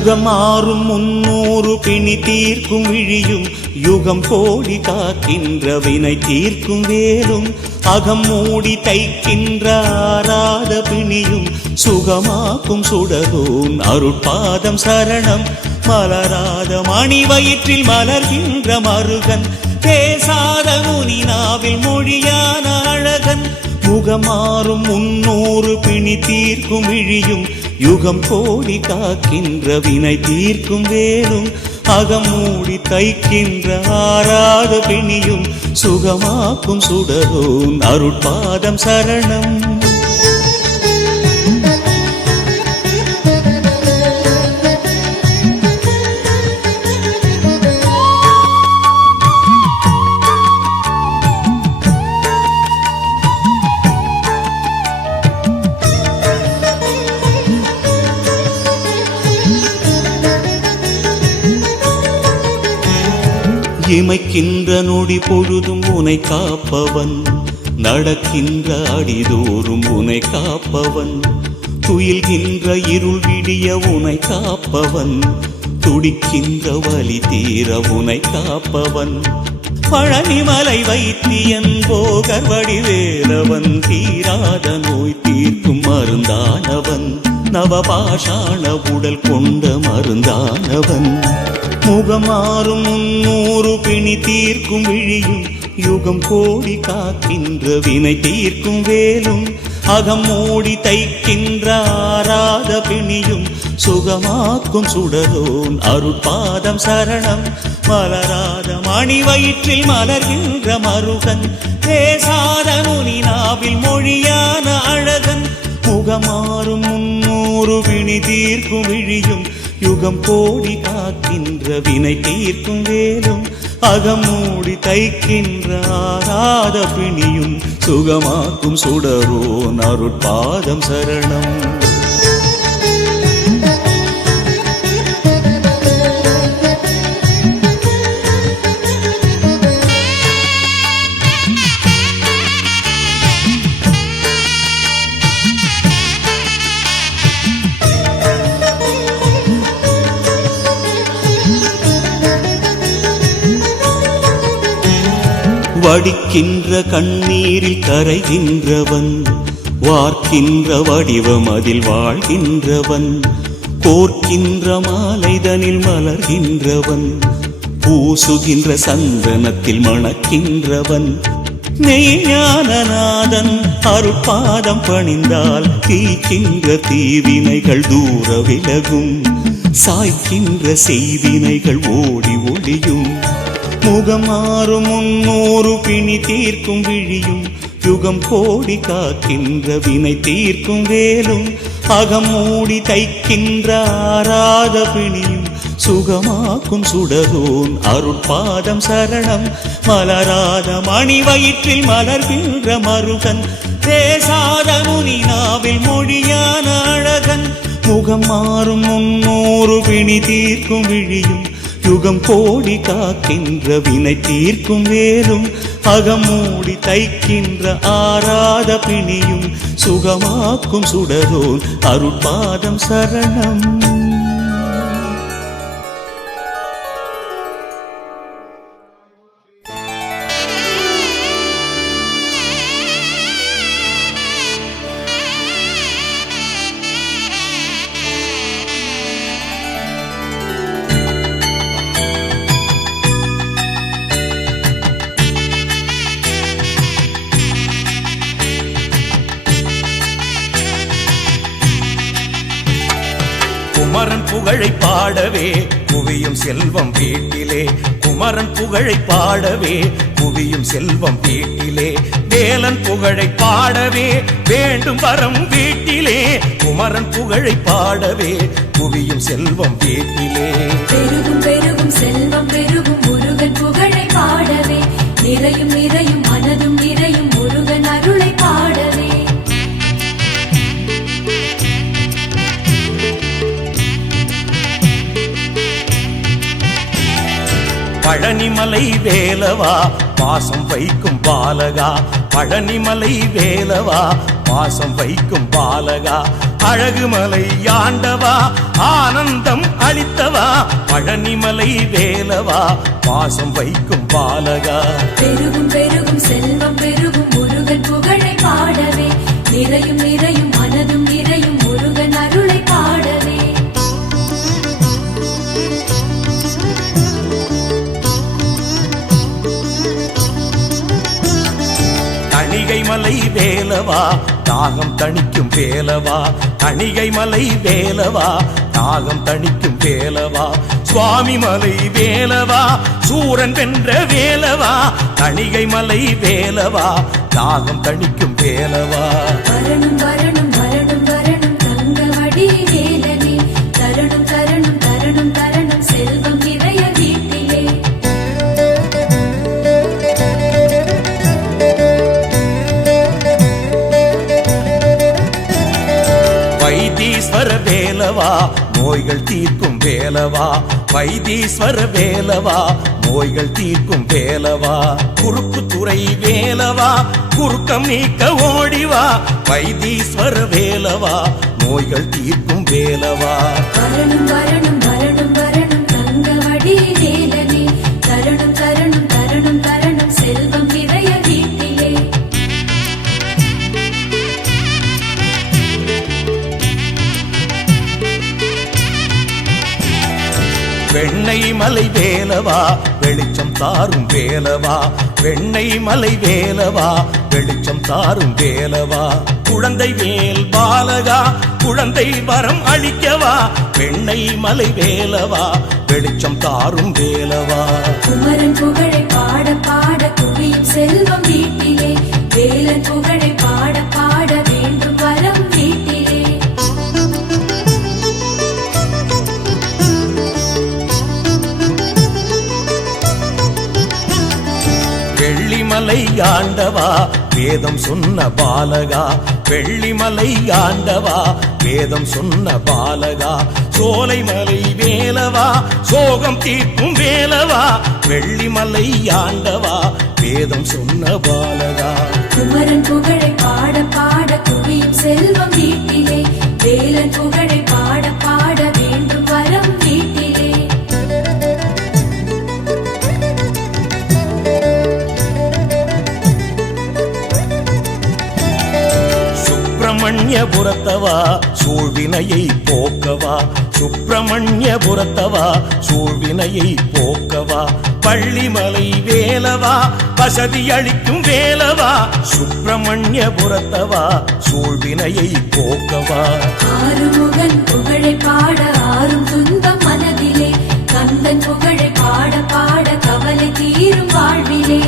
முகமாறும் 300 பிணி தீர்க்கும் விழியும் யுகம் கோடி காக்கின்ற வினை தீர்க்கும் வேலும் அகம் மூடி தைக்கின்ற ஆராத பிணியும் சுகமாக்கும் சுடரோன் அருட்பாதம் சரணம் மலராத மணி வயிற்றில் மலர்கின்ற மருகன் பேசாத முனி நாவில் மொழியான அழகன் முகமாறும் 300 பிணி தீர்க்கும் விழியும் யுகம் கோடி காக்கின்ற வினை தீர்க்கும் வேலும் அகம் மூடி தைக்கின்ற ஆராத பிணியும் சுகமாக்கும் சுடரோன் அருட்பாதம் சரணம். இமைக்கின்ற நொடி பொழுதும் உனை காப்பவன் நடக்கின்ற அடிதோறும் உனை காப்பவன் துயில்கின்ற இருள் விடிய உனை காப்பவன் துடிக்கின்ற வலி தீர உனை காப்பவன் பழனிமலை வைத்தியன் போகர் வடிவேலவன் தீராத நோய் தீர்க்கும் மருந்தானவன் நவபாஷாண உடல் கொண்ட மருந்தானவன் முகமாறும் 300 பிணி தீர்க்கும் விழியும் யுகம் கோடி காக்கின்ற வினை தீர்க்கும் வேலும் அகம் மூடி தைக்கின்ற ஆராத பிணியும் சுகமாக்கும் சுடரோன் அருட்பாதம் சரணம் மலராத மணி வயிற்றில் மலர்கின்ற மருகன் பேசாத முனி நாவில் மொழியான அழகன் முகமாறும் 300 பிணி தீர்க்கும் விழியும் யுகம் கோடி காக்கின்ற வினை தீர்க்கும் வேலும் அகம் மூடி தைக்கின்ற ஆராத பிணியும் சுகமாக்கும் சுடரோன் அருட்பாதம் சரணம். வடிக்கின்ற கண்ணீரில் கரைகின்றவன் வார்க்கின்ற வடிவம் அதில் வாழ்கின்றவன் கோர்க்கின்ற மாலைதனில் மலர்கின்றவன் பூசுகின்ற சந்தனத்தில் மணக்கின்றவன் மெய்ஞானநாதன் அருட்பாதம் பணிந்தால் தீக்கின்ற தீவினைகள் தூர விலகும் சாய்க்கின்ற செய்வினைகள் ஓடி ஒளியும் முகமாறும் 300 பிணி தீர்க்கும் விழியும் யுகம் கோடி காக்கின்ற வினை தீர்க்கும் வேலும் அகம் மூடி தைக்கின்ற ஆராத பிணியும் சுகமாக்கும் சுடரோன் அருட்பாதம் சரணம் மலராத மணி வயிற்றில் மலர்கின்ற மருகன் பேசாத முனி நாவில் மொழியான அழகன் முகமாறும் 300 பிணி தீர்க்கும் விழியும் யுகம் கோடி காக்கின்ற வினை தீர்க்கும் வேலும் அகம் மூடி தைக்கின்ற ஆராத பிணியும் சுகமாக்கும் சுடரோன் அருட்பாதம் சரணம். குமரன் புகழை பாடவே குவியும் செல்வம் வீட்டிலே குமரன் புகழை பாடவே குவியும் செல்வம் வீட்டிலே வேலன் புகழை பாடவே வேண்டும் வரம் வீட்டிலே குமரன் புகழை பாடவே குவியும் செல்வம் வீட்டிலே பெருகும் பெருகும் செல்வம் பெருகும் முருகன் புகழை பாடவே நிறையும் நிறையும் மனதும் நிறையும் முருகன் அருளை பாடவே பழனிமலை வேலவா பாசம் வைக்கும் பாலகா பழனிமலை வேலவா பாசம் வைக்கும் பாலகா அழகுமலை ஆண்டவா ஆனந்தம் அளித்தவா பழனிமலை வேலவா பாசம் வைக்கும் பாலகா பெருகும் பெருகும் செல்வம் பெருகும் முருகன் புகழை பாடவே நிறையும் நிறையும் மனதும் நிறையும் முருகன் அருளை பாடவே தணிகை மலை வேலவா தாகம் தணிக்கும் வேலவா தணிகை மலை வேலவா தாகம் தணிக்கும் வேலவா சுவாமி மலை வேலவா சூரன் வென்ற வேலவா தணிகை மலை வேலவா தாகம் தணிக்கும் வேலவா வரணும் வரணும் வரணும் வரணும் தங்கமடி வேலனே தரணும் தரணும் தரணும் தரணும் செல்வம் நிறைய வீட்டிலே வைத்தீஸ்வர வேலவா நோய்கள் தீர்க்கும் வேலவா வைத்தீஸ்வர வேலவா நோய்கள் தீர்க்கும் வேலவா குறுக்கு துறை வேலவா குறுக்கம் நீக்க ஓடிவா வைத்தீஸ்வர வேலவா நோய்கள் தீர்க்கும் வேலவா வரணும் வரணும் வரணும் வரணும் தங்கமடி வேலனே தரணும் தரணும் தரணும் தரணும் செல்வம் நிறைய வீட்டிலே வெண்ணை மலை வேலவா வெளிச்சம் தாரும் வேலவா வெண்ணை மலை வேலவா வெளிச்சம் தாரும் வேலவா குழந்தை வேல் பாலகா குழந்தை வரம் அளிக்கவா வெண்ணை மலை வேலவா வெளிச்சம் தாரும் வேலவா குமரன் புகழை பாட பாட குவியும் செல்வம் வீட்டிலே வேலன் புகழை பாட பாட வேண்டும் வரம் வீட்டிலே வெள்ளிமலை ஆண்டவா வேதம் சொன்ன பாலகா வெள்ளிமலை ஆண்டவா வேதம் சொன்ன பாலகா சோலைமலை வேலவா சோகம் தீர்க்கும் வேலவா வெள்ளிமலை ஆண்டவா வேதம் சொன்ன பாலகா குமரன் புகழை பாட பாட குவியும் செல்வம் வீட்டிலே வேலன் புகழை பாட பாட வேண்டும் வரம் வீட்டிலே சுப்பிரமணியபுரத்தவா சூழ்வினையை போக்கவா சுப்பிரமணியபுரத்தவா சூழ்வினையை போக்கவா பள்ளிமலை வேலவா வசதி அளிக்கும் வேலவா சுப்பிரமணியபுரத்தவா சூழ்வினையை போக்கவா ஆறுமுகன் புகழை பாட ஆறும் துன்பம் மனதிலே கந்தன் புகழை பாட பாட கவலை தீரும் வாழ்விலே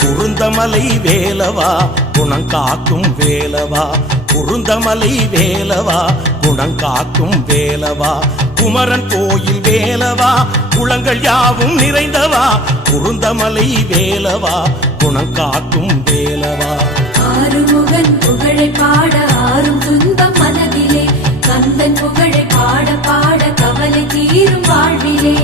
குருந்தமலை வேலவா குணங்காக்கும் வேலவா குருந்தமலை வேலவா குணங்காக்கும் வேலவா குமரன் கோயில் வேலவா குளங்கள் யாவும் நிறைந்தவா குருந்தமலை வேலவா குணங்காக்கும் வேலவா ஆறுமுகன் புகழை பாட ஆறும் துன்பம் மனதிலே கந்தன் புகழை பாட பாட கவலை தீரும் வாழ்விலே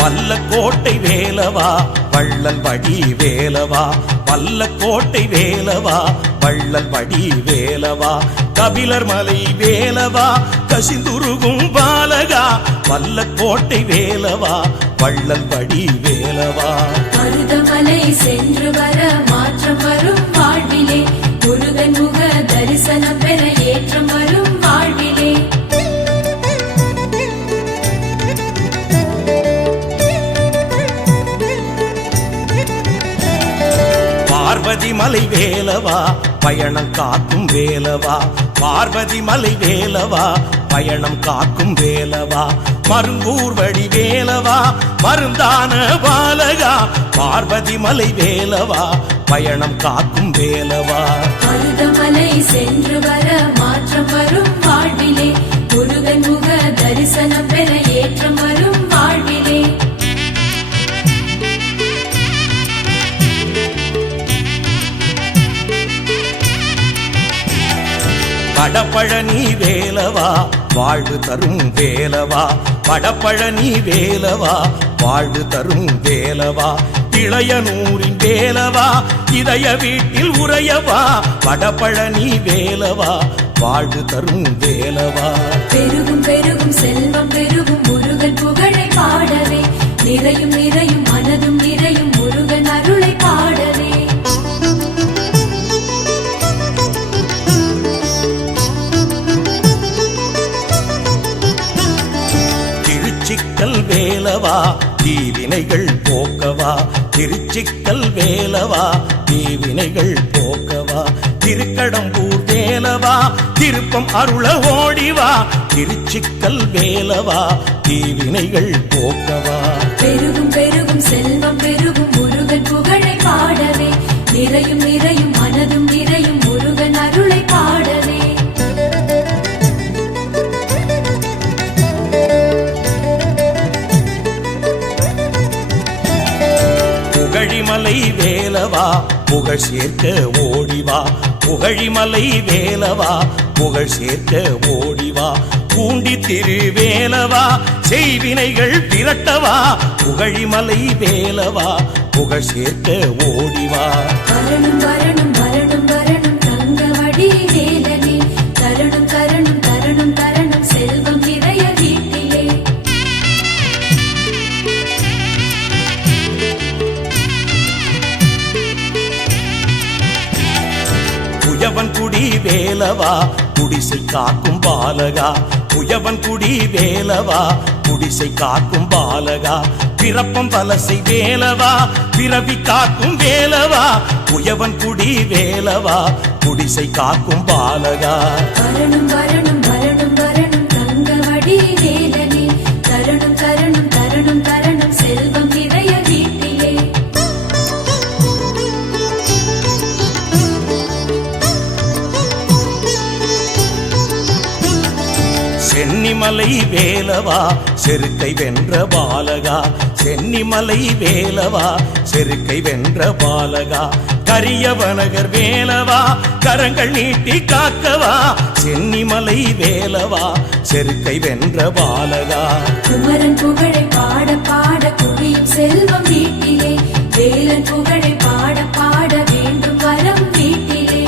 வல்லக்கோட்டை வேலவா வள்ளல் வடி வேலவா வல்லக்கோட்டை வேலவா வள்ளல் வடி வேலவா கபிலர் மலை வேலவா கசிந்துருகும் பாலகா வல்லக்கோட்டை வேலவா வள்ளல் வடி வேலவா மருதமலை சென்று வர மாற்றம் வரும் வாழ்விலே முருகன் முக தரிசனம் பெற ஏற்றம் வரும் வாழ்விலே பார்வதி மலை வேலவா பயணம் காக்கும் வேலவா பார்வதி மலை வேலவா பயணம் காக்கும் வேலவா மருங்கூர்வடி வேலவா மருந்தான பாலகா பார்வதி மலை வேலவா பயணம் காக்கும் வேலவா மருதமலை சென்று வர மாற்றம் வரும் வாழ்விலே முருகன் முக தரிசனம் பெற ஏற்றம் வரும் வாழ்விலே வடபழனி வேலவா வாழ்வு தரும் வேலவா வடபழனி வேலவா வாழ்வு தரும் வேலவா இளையனூரின் வேலவா இதய வீட்டில் உறையவா வடபழனி வேலவா வாழ்வு தரும் வேலவா பெருகும் பெருகும் செல்வம் பெருகும் முருகன் புகழை பாடவே நிறையும் நிறையும் மனதும் நிறையும் முருகன் அருளை பாடவே திருச்சிக்கல் வேலவா தீவினைகள் போக்கவா திருச்சிக்கல் வேலவா தீவினைகள் போக்கவா திருக்கடம்பூர் வேலவா திருப்பம் அருள ஓடிவா திருச்சிக்கல் வேலவா தீவினைகள் போக்கவா பெருகும் பெருகும் செல்வம் பெருகும் முருகன் புகழை பாடவே நிறையும் நிறையும் மனதும் நிறையும் முருகன் அருளை பாடவே புகழிமலை வேலவா புகழ் சேர்க்க ஓடிவா புகழிமலை வேலவா புகழ் சேர்க்க ஓடிவா பூண்டி திருவேலவா செய்வினைகள் திரட்டவா புகழிமலை வேலவா புகழ் சேர்க்க ஓடிவா வரணும் வரணும் வரணும் வரணும் தங்கவடி வேலனே தரணும் தரணும் தரணும் தரணும் செல்வம் நிறைய வீட்டிலே புயவன் குடி வேலவா குடிசை காக்கும் பாலகா புயவன் குடி வேலவா குடிசை காக்கும் பாலகா பிறப்பம் பலசை வேலவா பிறவி காக்கும் வேலவா புயவன் குடி வேலவா குடிசை காக்கும் பாலகா வரணும் வரணும் வரணும் வரணும் தங்கவடி வேலனே தரணும் தரணும் தரணும் தரணும் செல்வம் நிறைய வீட்டிலே சென்னிமலை வேலவா செருக்கை வென்ற பாலகா சென்னிமலை வேலவா செருக்கை வென்ற பாலகா கரியவனகர் வேலவா கரங்கள் நீட்டி காக்கவா சென்னிமலை வேலவா செருக்கை வென்ற பாலகா குமரன் புகழை பாட பாட குவியும் செல்வம் வீட்டிலே வேலன் புகழை பாட பாட வேண்டும் வரம் வீட்டிலே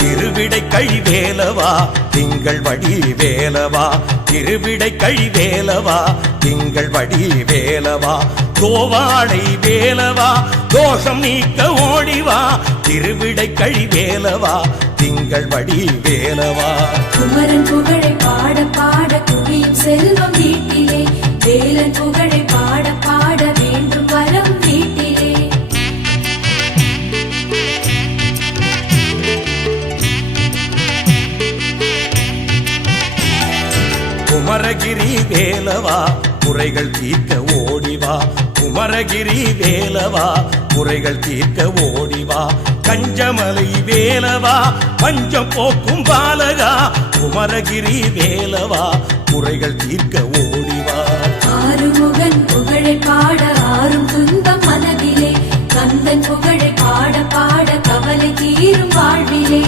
திருவிடை கழி வேலவா திங்கள் வடி வேலவா திருவிடை கழி வேலவா திங்கள் வடி வேலவா கோவாடை வேலவா தோஷம் நீக்க ஓடிவா திருவிடை கழி வேலவா திங்கள் வடி வேலவா குமரன் புகழை பாட பாட குவியும் செல்வம் வீட்டிலே வேலன் புகழை பாட பாட வேண்டும் வரம் வீட்டிலே குமரகிரி வேலவா குறைகள் தீர்க்க ஓடிவா குமரகிரி வேலவா குறைகள் தீர்க்க ஓடிவா கஞ்சமலை வேலவா பஞ்சம் போக்கும் பாலகா குமரகிரி வேலவா குறைகள் தீர்க்க ஓடிவா ஆறுமுகன் புகழை பாட ஆறும் துன்பம் மனதிலே கந்தன் புகழை பாட பாட கவலை தீரும் வாழ்விலே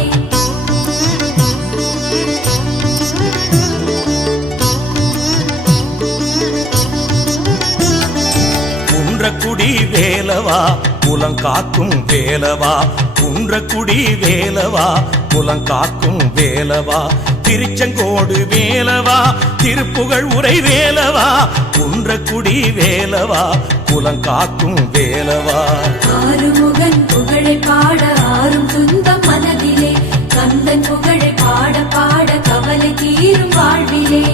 குன்றக்குடி வேலவா புலங்காக்கும் வேலவா குன்றக்குடி வேலவா புலங்காக்கும் வேலவா திருச்செங்கோடு வேலவா திருப்புகழ் உரை வேலவா குன்றக்குடி வேலவா புலங்காக்கும் வேலவா ஆறுமுகன் புகழை பாட ஆறும் துன்பம் மனதிலே கந்தன் புகழை பாட பாட கவலை தீரும் வாழ்விலே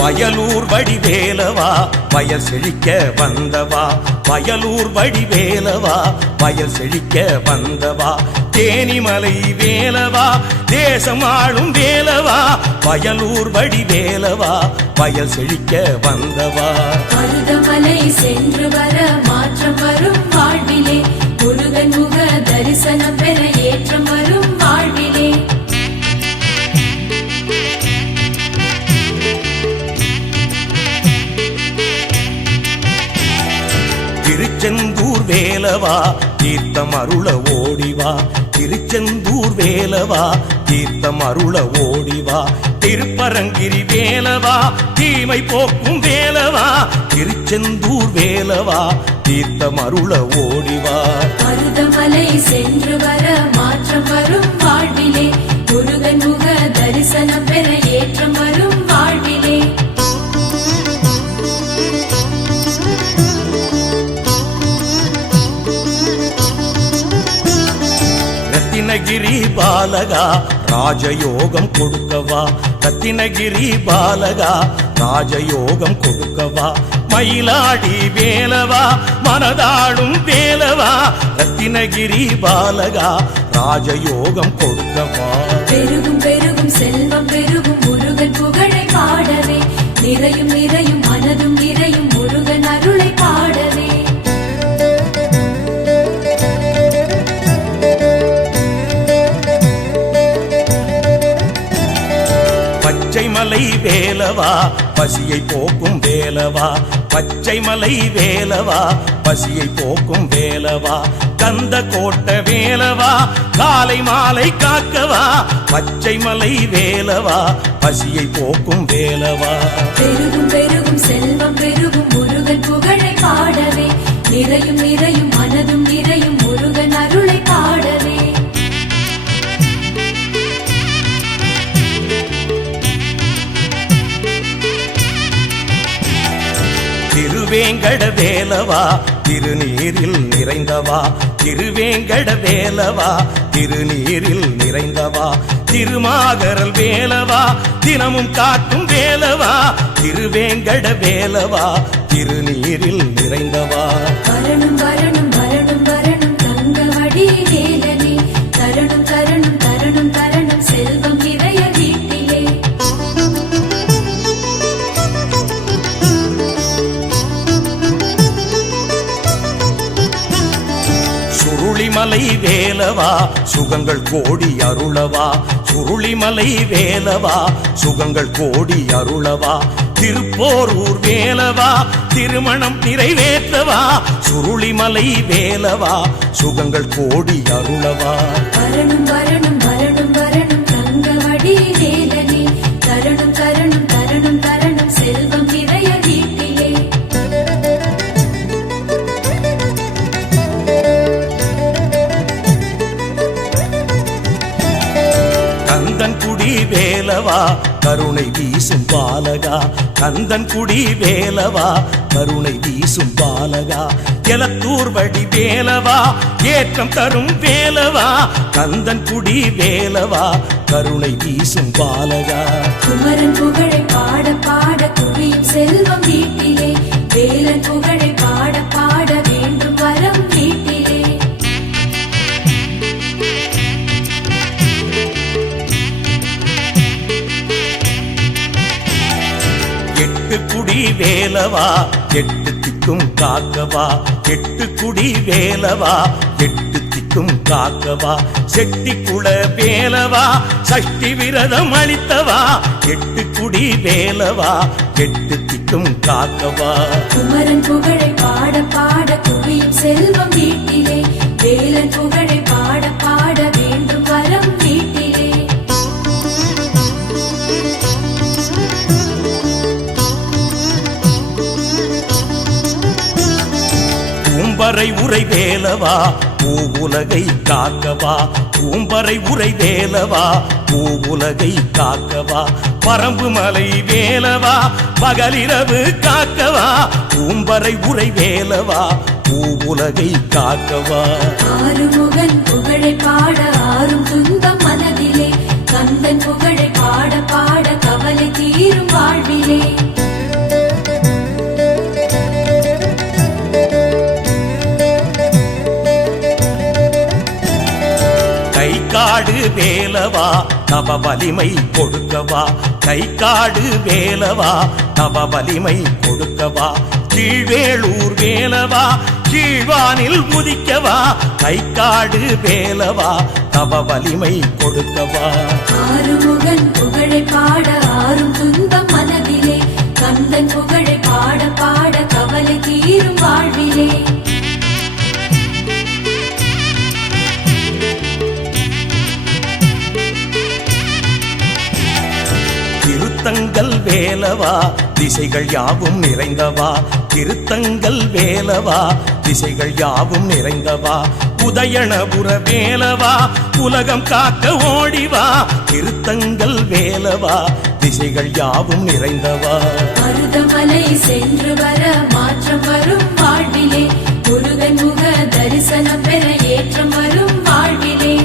வயலூர் வடிவேலவா வயல் செழிக்க வந்தவா வயலூர் வடிவேலவா வயல் செழிக்க வந்தவா தேனிமலை வேலவா தேசம் ஆளும் வேலவா வயலூர் வடிவேலவா வயல் செழிக்க வந்தவா மருதமலை சென்று வர மாற்றம் வரும் வாழ்விலே முருகன் முக தரிசனம் பெற ஏற்றம் வரும் வாழ்விலே வேலவா தீர்த்தம் அருள ஓடிவா திருச்செந்தூர் வேலவா தீர்த்தம் அருள ஓடிவா திருப்பரங்கிரி வேலவா தீமை போக்கும் வேலவா திருச்செந்தூர் வேலவா தீர்த்தம் அருள ஓடிவா மருதமலை சென்று வர மாற்றம் வரும் வாழ்விலே முருகன் முக தரிசனம் பெற ஏற்றம் வரும் வாழ்விலே ரத்தினகிரி பாலகா ராஜயோகம் கொடுக்கவா ரத்தினகிரி பாலகா ராஜயோகம் கொடுக்கவா மயிலாடி வேலவா மனதாடும் வேலவா ரத்தினகிரி பாலகா ராஜயோகம் கொடுக்கவா பெருகும் பெருகும் செல்வம் பெருகும் முருகன் புகழை பாடவே நிறையும் நிறையும் மனதும் நிறையும் முருகன் அருளை பாடவே பச்சை மலை வேலவா பசியை போக்கும் வேலவா பச்சை மலை வேலவா பசியை போக்கும் வேலவா கந்த கோட்ட வேலவா காலை மாலை காக்கவா பச்சை மலை வேலவா பசியை போக்கும் வேலவா பெருகும் பெருகும் செல்வம் பெருகும் முருகன் புகழை பாடவே நிறையும் நிறையும் மனதும் நிறையும் முருகன் அருளை பாடவே திருவேங்கட வேலவா திருநீரில் நிறைந்தவா திருவேங்கட வேலவா திருநீரில் நிறைந்தவா திருமாகரல் வேலவா தினமும் காக்கும் வேலவா திருவேங்கட வேலவா திருநீரில் நிறைந்தவா வரணும் வரணும் வரணும் வரணும் தங்கவடி வேலனே தரணும் தரணும் தரணும் தரணும் செல்வம் நிறைய வீட்டிலே சுருளிமலை வேலவா சுகங்கள் கோடி அருளவா சுருளிமலை வேலவா சுகங்கள் கோடி அருளவா திருப்போரூர் வேலவா திருமணம் நிறைவேற்றவா சுருளிமலை வேலவா சுகங்கள் கோடி அருளவா வரணும் வரணும் வரணும் வரணும் தங்கவடி வேலனே தரணும் தரணும் தரணும் தரணும் செல்வம் நிறைய வீட்டிலே கந்தன்குடி வேலவா கருணை வீசும் பாலகா கந்தன்குடி வேலவா கருணை வீசும் பாலகா எலத்தூர் வடி வேலவா ஏற்றம் தரும் வேலவா கந்தன்குடி வேலவா கருணை வீசும் பாலகா குமரன் புகழை பாட பாட குவியும் செல்வம் வீட்டிலே வேலன் புகழை பாட பாட வேண்டும் வரம் வீட்டிலே எட்டு குடி வேலவா எட்டு திக்கும் காக்கவா எட்டு குடி வேலவா எட்டு திக்கும் காக்கவா செட்டி குள வேலவா சஷ்டி விரதம் அளித்தவா எட்டு குடி வேலவா எட்டு திக்கும் காக்கவா குமரன் புகழை பாட பாட குவியும் செல்வம் வீட்டிலே வேலன் புகழை பாட பாட வேண்டும் வரம் வீட்டிலே பூம்பரை உரை வேலவா பூவுலகை காக்கவா பூம்பரை உரை வேலவா பூவுலகை காக்கவா பரம்பு மலை வேலவா பகலிரவு காக்கவா பூம்பரை உரை வேலவா பூவுலகை காக்கவா ஆறுமுகன் புகழை பாட ஆறும் துன்பம் மனதிலே கந்தன் புகழை பாட பாட கவலை தீரும் வாழ்விலே கைக்காடு வேலவா தவ வலிமை கொடுக்கவா கைக்காடு வேலவா தவ வலிமை கொடுக்கவா கீழ்வேளூர் வேலவா கீழ்வானில் உதிக்கவா கைக்காடு வேலவா தவ வலிமை கொடுக்கவா ஆறுமுகன் புகழை பாட ஆறும் துன்பம் மனதிலே கந்தன் புகழை பாட பாட கவலை தீரும் வாழ்விலே திருத்தங்கள் வேலவா திசைகள் யாவும் நிறைந்தவா திருத்தங்கள் வேலவா திசைகள் யாவும் நிறைந்தவா உதயணபுர வேலவா உலகம் காக்க ஓடிவா திருத்தங்கள் வேலவா திசைகள் யாவும் நிறைந்தவா மருதமலை சென்று வர மாற்றம் வரும் வாழ்விலே முருகன் முக தரிசனம் பெற ஏற்றம் வரும் வாழ்விலே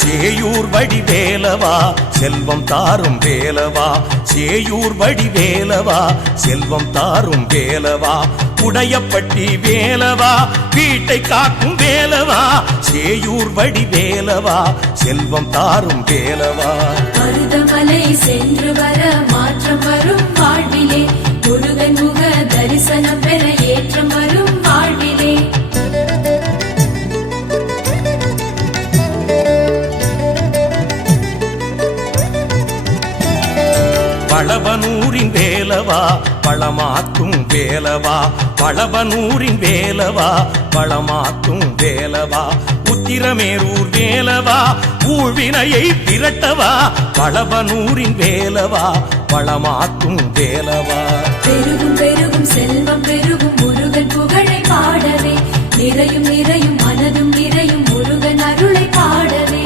சேயூர் வடிவேலவா செல்வம் தாரும் வேலவா சேயூர் வடிவேலவா செல்வம் தாரும் வேலவா உடையப்பட்டி வேலவா வீட்டை காக்கும் வேலவா சேயூர் வடிவேலவா செல்வம் தாரும் வேலவா மருதமலை சென்று வர மாற்றம் வரும் வாழ்விலே முருகன் முக தரிசனம் பெற ஏற்றம் வரும் வாழ்விலே பழவனூரின் வேலவா பழமாக்கும் வேலவா பழவனூரின் வேலவா பழமாக்கும் வேலவா உத்திரமேரூர் வேலவா ஊழ்வினையை திரட்டவா பழவனூரின் வேலவா பழமாக்கும் வேலவா பெருகும் பெருகும் செல்வம் பெருகும் முருகன் புகழை பாடவே நிறையும் நிறையும் மனதும் நிறையும் முருகன் அருளை பாடவே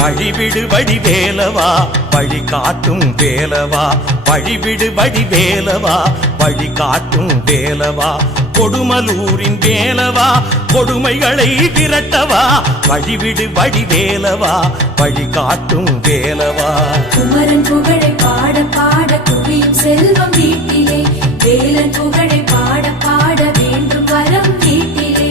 வழிவிடு வடிவேலவா வழி காட்டும் வேலவா வழிவிடு வடிவேலவா வழி காட்டும் வேலவா கொடுமலூரின் வேலவா கொடுமைகளை விரட்டவா வழிவிடு வடிவேலவா வழி காட்டும் வேலவா குமரன் புகழை பாட பாட குவியும் செல்வம் வீட்டிலே வேலன் புகழை பாட பாட வேண்டும் வரம் வீட்டிலே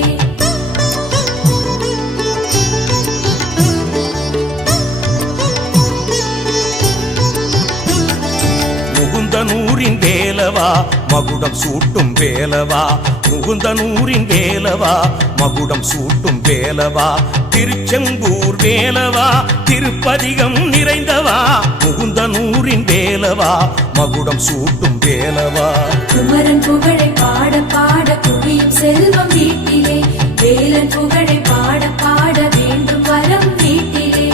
முகுந்தனூரின் வேலவா மகுடம் சூட்டும் வேலவா முகுந்தனூரின் வேலவா மகுடம் சூட்டும் வேலவா திருச்செங்கூர் வேலவா திருப்பதிகம் நிறைந்தவா முகுந்தனூரின் வேலவா மகுடம் சூட்டும் வேலவா குமரன் புகழை பாட பாட குவியும் செல்வம் வீட்டிலே வேலன் புகழை பாட பாட வேண்டும் வரம் வீட்டிலே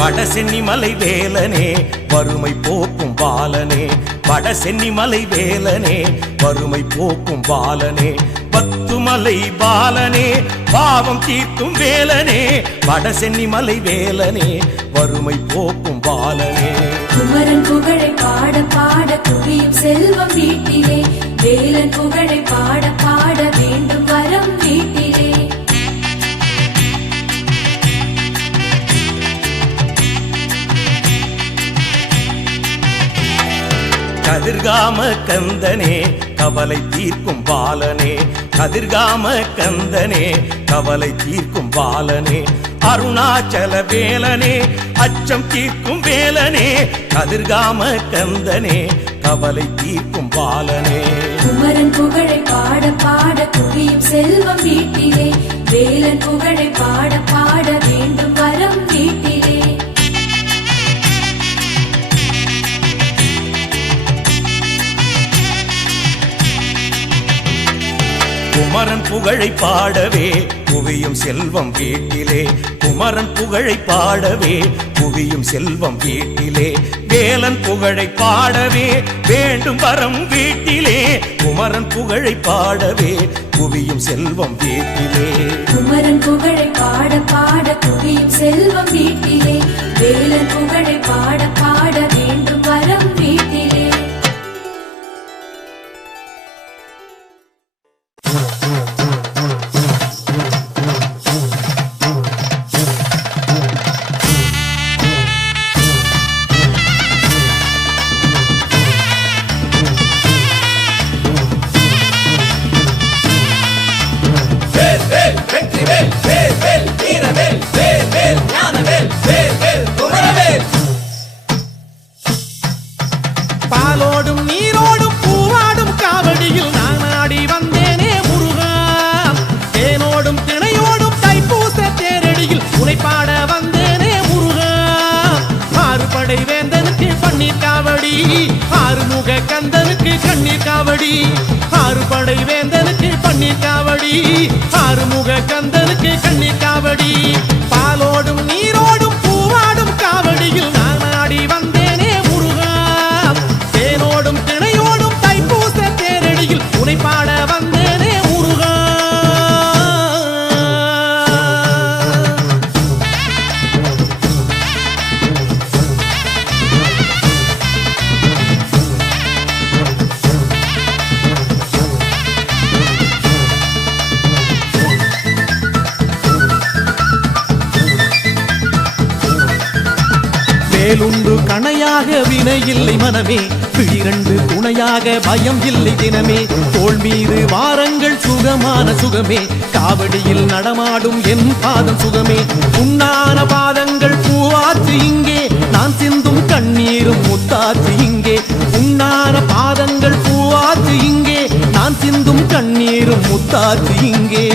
வடசென்னிமலை வேலனே வறுமை போக்கும் பாலனே வடசென்னிமலை வேலனே வறுமை போக்கும் பாலனே பத்துமலை பாலனே பாவம் தீர்க்கும் வேலனே வடசென்னிமலை வேலனே வறுமை போக்கும் பாலனே குமரன் புகழை பாட பாட குவியும் செல்வம் வீட்டிலே வேலன் புகழை பாட பாட வேண்டும் வரம் வீட்டிலே கதிர்காம கந்தனே கவலை தீர்க்கும் பாலனே கதிர்காம கந்தனே கவலை தீர்க்கும் பாலனே அருணாச்சல வேலனே அச்சம் தீர்க்கும் வேலனே கதிர்காம கந்தனே கவலை தீர்க்கும் பாலனே குமரன் புகழை பாட பாட குவியும் செல்வம் வீட்டிலே வேலன் புகழை பாட பாட வேண்டும் வரம் வீட்டிலே குமரன் புகழை பாடவே குவியும் செல்வம் வீட்டிலே குமரன் புகழை பாடவே குவியும் செல்வம் வீட்டிலே வேலன் புகழை பாடவே வேண்டும் வரம் வீட்டிலே குமரன் புகழை பாடவே குவியும் செல்வம் வீட்டிலே குமரன் புகழை பாட பாட குவியும் செல்வம் வீட்டிலே வேலன் புகழை பாட பாட வேண்டும் வரம் வீட்டிலே வெற்றிவேல் கந்தனுக்கு கண்ணீர் காவடி ஆறு படை வேந்தனுக்கு பன்னீர் காவடி ஆறுமுக கந்தனுக்கு கண்ணீர் காவடி பாலோடும் நீரோடும் பூவாடும் காவடியில் நான் ஆடி வந்தேனே முருகா தேனோடும் திணையோடும் தைப்பூச தேரடியில் உனை பாட வந்தேனே முருகா வேலுண்டு கணையாக வினை இல்லை மனமே பிழிரண்டு துணையாக பயம் இல்லை தினமே தோள் மீது வாரங்கள் சுகமான சுகமே காவடியில் நடமாடும் என் பாதம் சுகமே உன்னான பாதங்கள் பூவாச்சு இங்கே நான் சிந்தும் கண்ணீரும் முத்தாச்சு இங்கே உன்னான பாதங்கள் பூவாச்சு இங்கே நான் சிந்தும் கண்ணீரும் முத்தாச்சு இங்கே